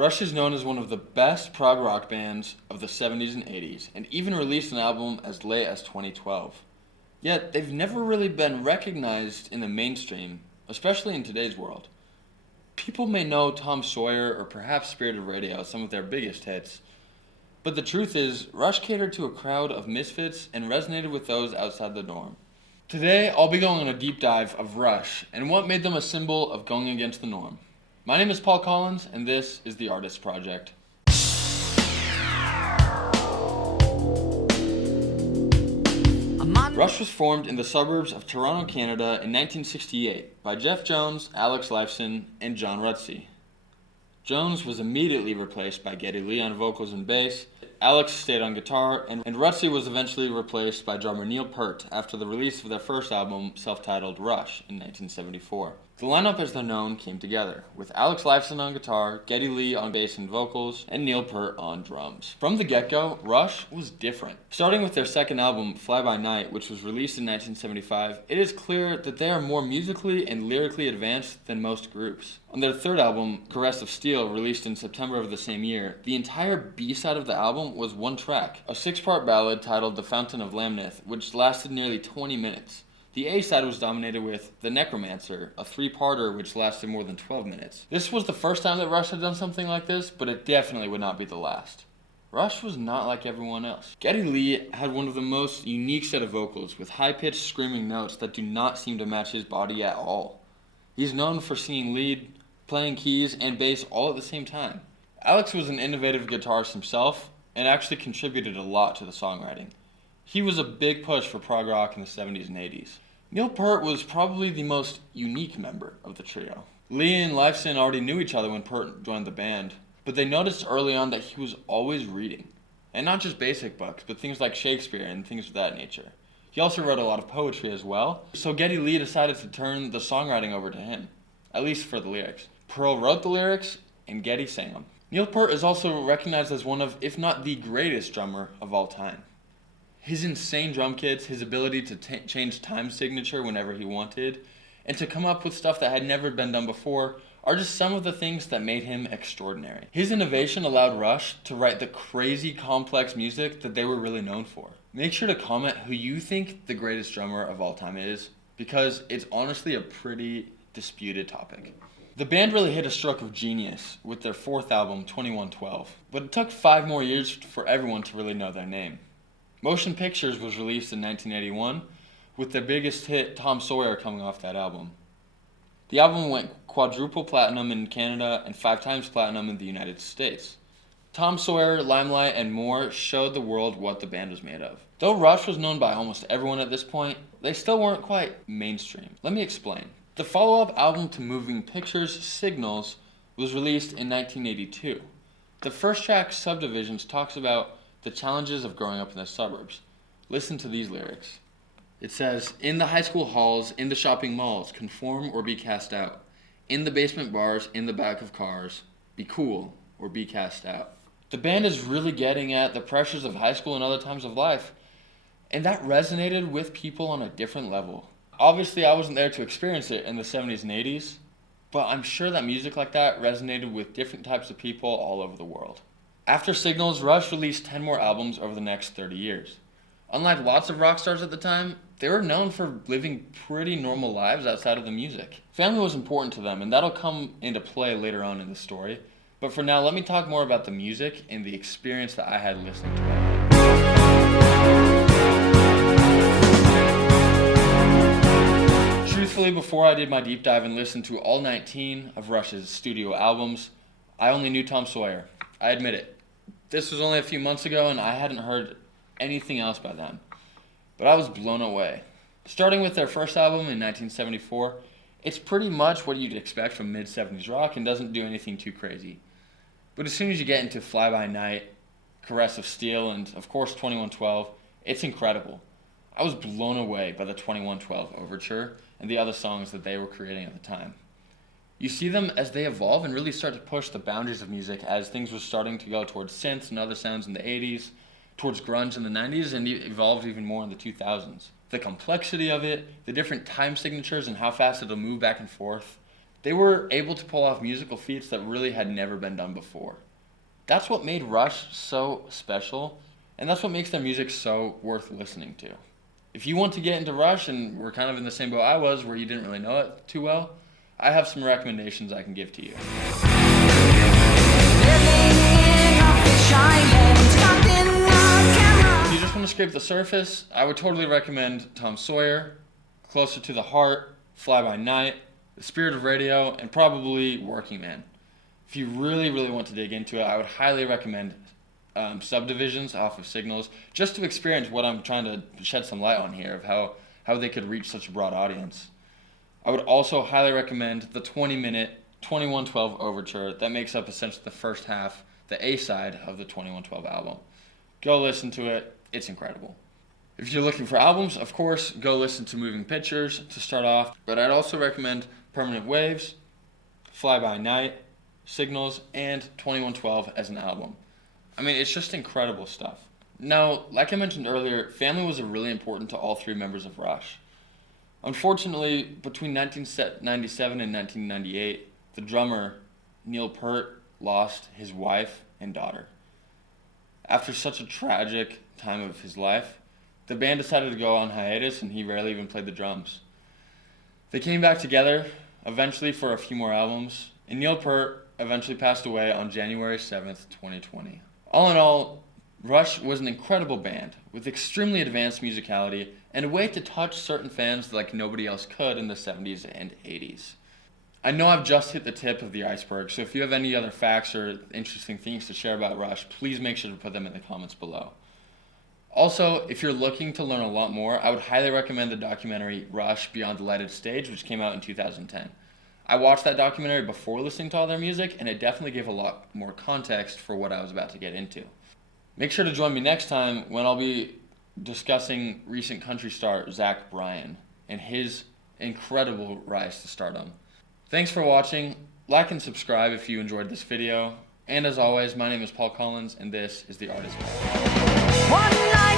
Rush is known as one of the best prog rock bands of the 70s and 80s, and even released an album as late as 2012. Yet, they've never really been recognized in the mainstream, especially in today's world. People may know Tom Sawyer or perhaps Spirit of Radio, some of their biggest hits, but the truth is, Rush catered to a crowd of misfits and resonated with those outside the norm. Today, I'll be going on a deep dive of Rush and what made them a symbol of going against the norm. My name is Paul Collins, and this is The Artist Project. Rush was formed in the suburbs of Toronto, Canada in 1968 by Jeff Jones, Alex Lifeson, and John Rutsey. Jones was immediately replaced by Geddy Lee on vocals and bass. Alex stayed on guitar, and Rutsey was eventually replaced by drummer Neil Peart after the release of their first album, self-titled Rush, in 1974. The lineup as they're known came together, with Alex Lifeson on guitar, Geddy Lee on bass and vocals, and Neil Peart on drums. From the get-go, Rush was different. Starting with their second album, Fly By Night, which was released in 1975, it is clear that they are more musically and lyrically advanced than most groups. On their third album, Caress of Steel, released in September of the same year, the entire B-side of the album was one track, a 6-part ballad titled The Fountain of Lamnith, which lasted nearly 20 minutes. The A-side was dominated with The Necromancer, a 3-parter which lasted more than 12 minutes. This was the first time that Rush had done something like this, but it definitely would not be the last. Rush was not like everyone else. Geddy Lee had one of the most unique set of vocals, with high-pitched screaming notes that do not seem to match his body at all. He's known for singing lead, playing keys, and bass all at the same time. Alex was an innovative guitarist himself, and actually contributed a lot to the songwriting. He was a big push for prog rock in the 70s and 80s. Neil Peart was probably the most unique member of the trio. Lee and Lifeson already knew each other when Peart joined the band, but they noticed early on that he was always reading. And not just basic books, but things like Shakespeare and things of that nature. He also wrote a lot of poetry as well, so Geddy Lee decided to turn the songwriting over to him, at least for the lyrics. Pearl wrote the lyrics, and Geddy sang them. Neil Peart is also recognized as one of, if not the greatest drummer of all time. His insane drum kits, his ability to change time signature whenever he wanted, and to come up with stuff that had never been done before are just some of the things that made him extraordinary. His innovation allowed Rush to write the crazy complex music that they were really known for. Make sure to comment who you think the greatest drummer of all time is, because it's honestly a pretty disputed topic. The band really hit a stroke of genius with their fourth album, 2112, but it took 5 more years for everyone to really know their name. Motion Pictures was released in 1981, with their biggest hit, Tom Sawyer, coming off that album. The album went quadruple platinum in Canada and 5 times platinum in the United States. Tom Sawyer, Limelight, and more showed the world what the band was made of. Though Rush was known by almost everyone at this point, they still weren't quite mainstream. Let me explain. The follow-up album to Moving Pictures, Signals, was released in 1982. The first track, Subdivisions, talks about the challenges of growing up in the suburbs. Listen to these lyrics. It says, "In the high school halls, in the shopping malls, conform or be cast out. In the basement bars, in the back of cars, be cool or be cast out." The band is really getting at the pressures of high school and other times of life, and that resonated with people on a different level. Obviously, I wasn't there to experience it in the 70s and 80s, but I'm sure that music like that resonated with different types of people all over the world. After Signals, Rush released 10 more albums over the next 30 years. Unlike lots of rock stars at the time, they were known for living pretty normal lives outside of the music. Family was important to them, and that'll come into play later on in the story. But for now, let me talk more about the music and the experience that I had listening to it. Truthfully, before I did my deep dive and listened to all 19 of Rush's studio albums, I only knew Tom Sawyer. I admit it. This was only a few months ago, and I hadn't heard anything else by them. But I was blown away. Starting with their first album in 1974, it's pretty much what you'd expect from mid-70s rock and doesn't do anything too crazy. But as soon as you get into Fly By Night, Caress of Steel, and of course 2112, it's incredible. I was blown away by the 2112 overture and the other songs that they were creating at the time. You see them as they evolve and really start to push the boundaries of music as things were starting to go towards synths and other sounds in the 80s, towards grunge in the 90s, and evolved even more in the 2000s. The complexity of it, the different time signatures and how fast it'll move back and forth, They were able to pull off musical feats that really had never been done before. That's what made Rush so special, and that's what makes their music so worth listening to. If you want to get into Rush and were kind of in the same boat I was, where you didn't really know it too well, I have some recommendations I can give to you. If you just want to scrape the surface, I would totally recommend Tom Sawyer, Closer to the Heart, Fly By Night, The Spirit of Radio, and probably Working Man. If you really, really want to dig into it, I would highly recommend Subdivisions off of Signals, just to experience what I'm trying to shed some light on here of how they could reach such a broad audience. I would also highly recommend the 20-minute 2112 Overture that makes up essentially the first half, the A-side of the 2112 album. Go listen to it. It's incredible. If you're looking for albums, of course, go listen to Moving Pictures to start off, but I'd also recommend Permanent Waves, Fly By Night, Signals, and 2112 as an album. I mean, it's just incredible stuff. Now, like I mentioned earlier, family was really important to all three members of Rush. Unfortunately, between 1997 and 1998, the drummer, Neil Peart, lost his wife and daughter. After such a tragic time of his life, the band decided to go on hiatus, and he rarely even played the drums. They came back together, eventually for a few more albums, and Neil Peart eventually passed away on January 7th, 2020. All in all, Rush was an incredible band with extremely advanced musicality and a way to touch certain fans like nobody else could in the 70s and 80s. I know I've just hit the tip of the iceberg, so if you have any other facts or interesting things to share about Rush, please make sure to put them in the comments below. Also, if you're looking to learn a lot more, I would highly recommend the documentary Rush Beyond the Lighted Stage, which came out in 2010. I watched that documentary before listening to all their music, and it definitely gave a lot more context for what I was about to get into. Make sure to join me next time when I'll be discussing recent country star Zach Bryan and his incredible rise to stardom. Thanks for watching. Like and subscribe if you enjoyed this video. And as always, my name is Paul Collins, and this is The Artist Way. One night.